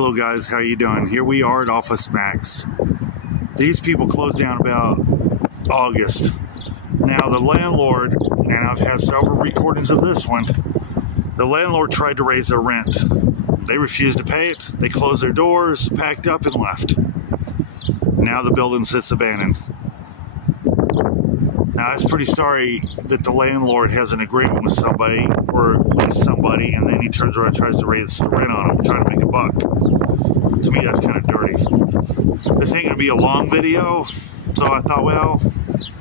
Hello guys, how you doing? Here we are at Office Max. These people closed down about August. Now the landlord, and I've had several recordings of this one, the landlord tried to raise their rent. They refused to pay it. They closed their doors, packed up, and left. Now the building sits abandoned. Now, it's pretty sorry that the landlord has an agreement with somebody or with somebody, and then he turns around and tries to raise the rent on them, trying to make a buck. To me, that's kind of dirty. This ain't going to be a long video, so I thought, well,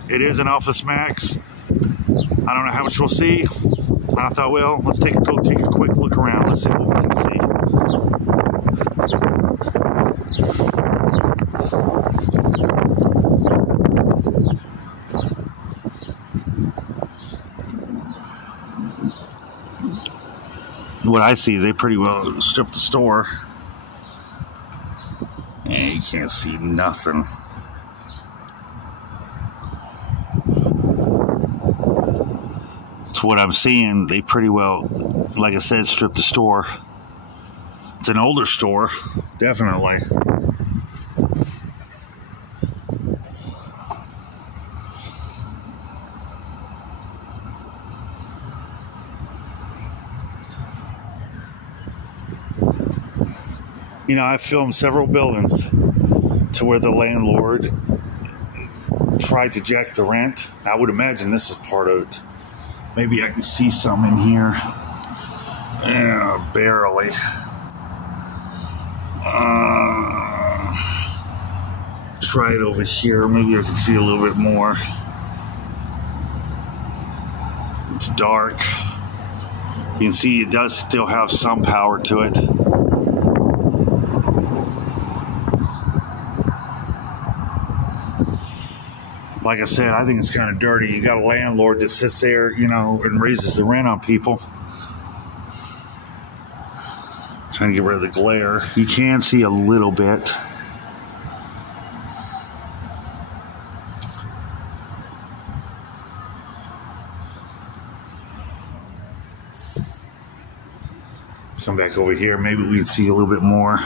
it is an Office Max. I don't know how much we'll see. I thought, well, let's go take a quick look around. Let's see what we can see. What I see, they pretty well stripped the store. And you can't see nothing. To what I'm seeing, they pretty well, like I said, stripped the store. It's an older store, definitely. You know, I've filmed several buildings to where the landlord tried to jack the rent. I would imagine this is part of it. Maybe I can see some in here. Yeah, barely. Try it over here. Maybe I can see a little bit more. It's dark. You can see it does still have some power to it. Like I said, I think it's kind of dirty. You got a landlord that sits there, you know, and raises the rent on people. Trying to get rid of the glare. You can see a little bit. Come back over here. Maybe we can see a little bit more.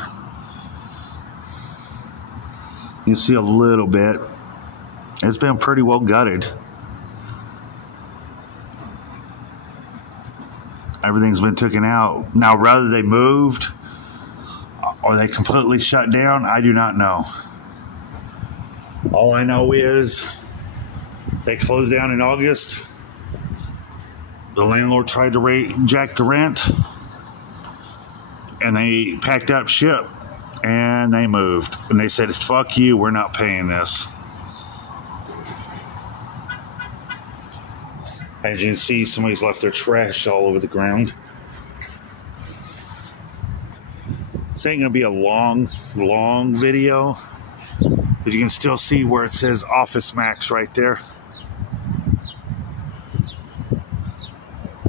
You can see a little bit. It's been pretty well gutted. Everything's been taken out. Now, whether they moved or they completely shut down, I do not know. All I know is they closed down in August. The landlord tried to jack the rent. And they packed up ship. And they moved. And they said, fuck you, we're not paying this. As you can see, somebody's left their trash all over the ground. This ain't going to be a long video. But you can still see where it says Office Max right there.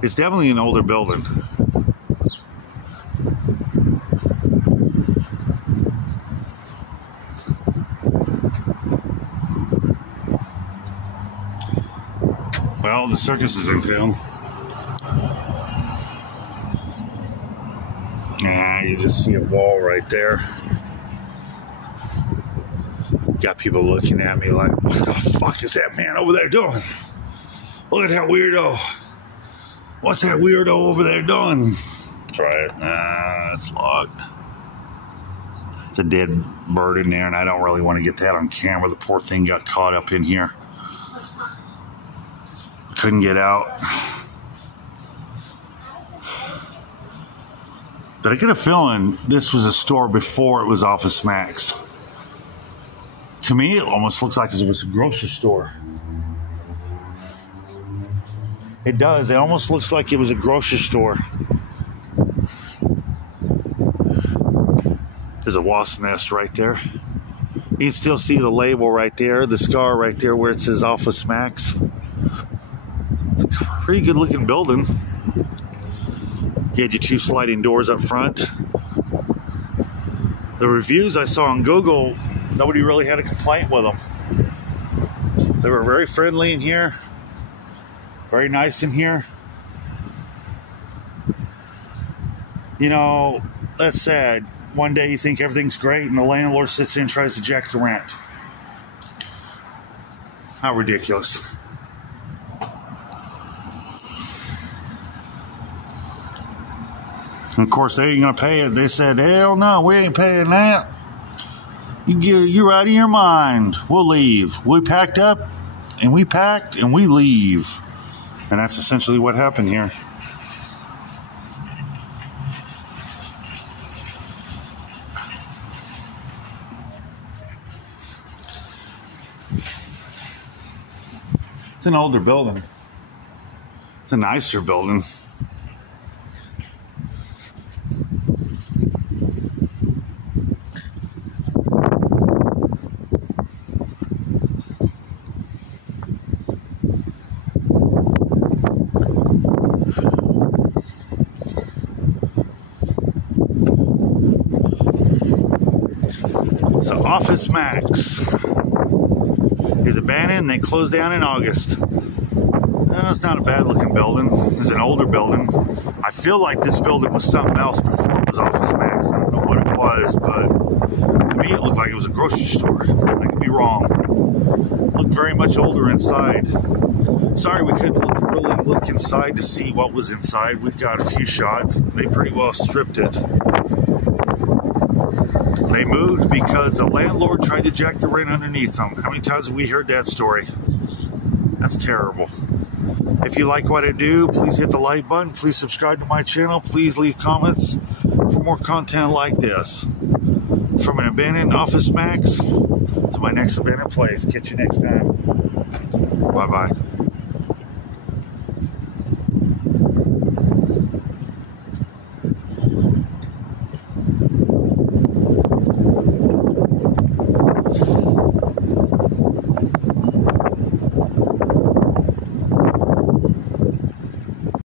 It's definitely an older building. Well, the circus is in town. You just see a wall right there. Got people looking at me like, what the fuck is that man over there doing? Look at that weirdo. What's that weirdo over there doing? Try it. It's locked. It's a dead bird in there, and I don't really want to get that on camera. The poor thing got caught up in here. Couldn't get out. But I get a feeling this was a store before it was Office Max. To me, it almost looks like it was a grocery store. It does. It almost looks like it was a grocery store. There's a wasp nest right there. You can still see the label right there, the scar right there where it says Office Max. It's a pretty good looking building. You had your two sliding doors up front. The reviews I saw on Google, nobody really had a complaint with them. They were very friendly in here. Very nice in here. You know, that's sad. one day you think everything's great, and the landlord sits in and tries to jack the rent. How ridiculous. And of course, they ain't going to pay it. They said, hell no, we ain't paying that. You're out of your mind. We'll leave. We packed up, and we packed, and we leave. And that's essentially what happened here. It's an older building. It's a nicer building. So Office Max is abandoned. They closed down in August. It's not a bad looking building. It's an older building. I feel like this building was something else before it was Office Max. I don't know what it was, but to me it looked like it was a grocery store. I could be wrong. It looked very much older inside. Sorry we couldn't really look inside to see what was inside. We got a few shots. They pretty well stripped it. They moved because the landlord tried to jack the rent underneath them. How many times have we heard that story? That's terrible. If you like what I do, please hit the like button. Please subscribe to my channel. Please leave comments for more content like this. From an abandoned Office Max to my next abandoned place. Catch you next time. Bye-bye.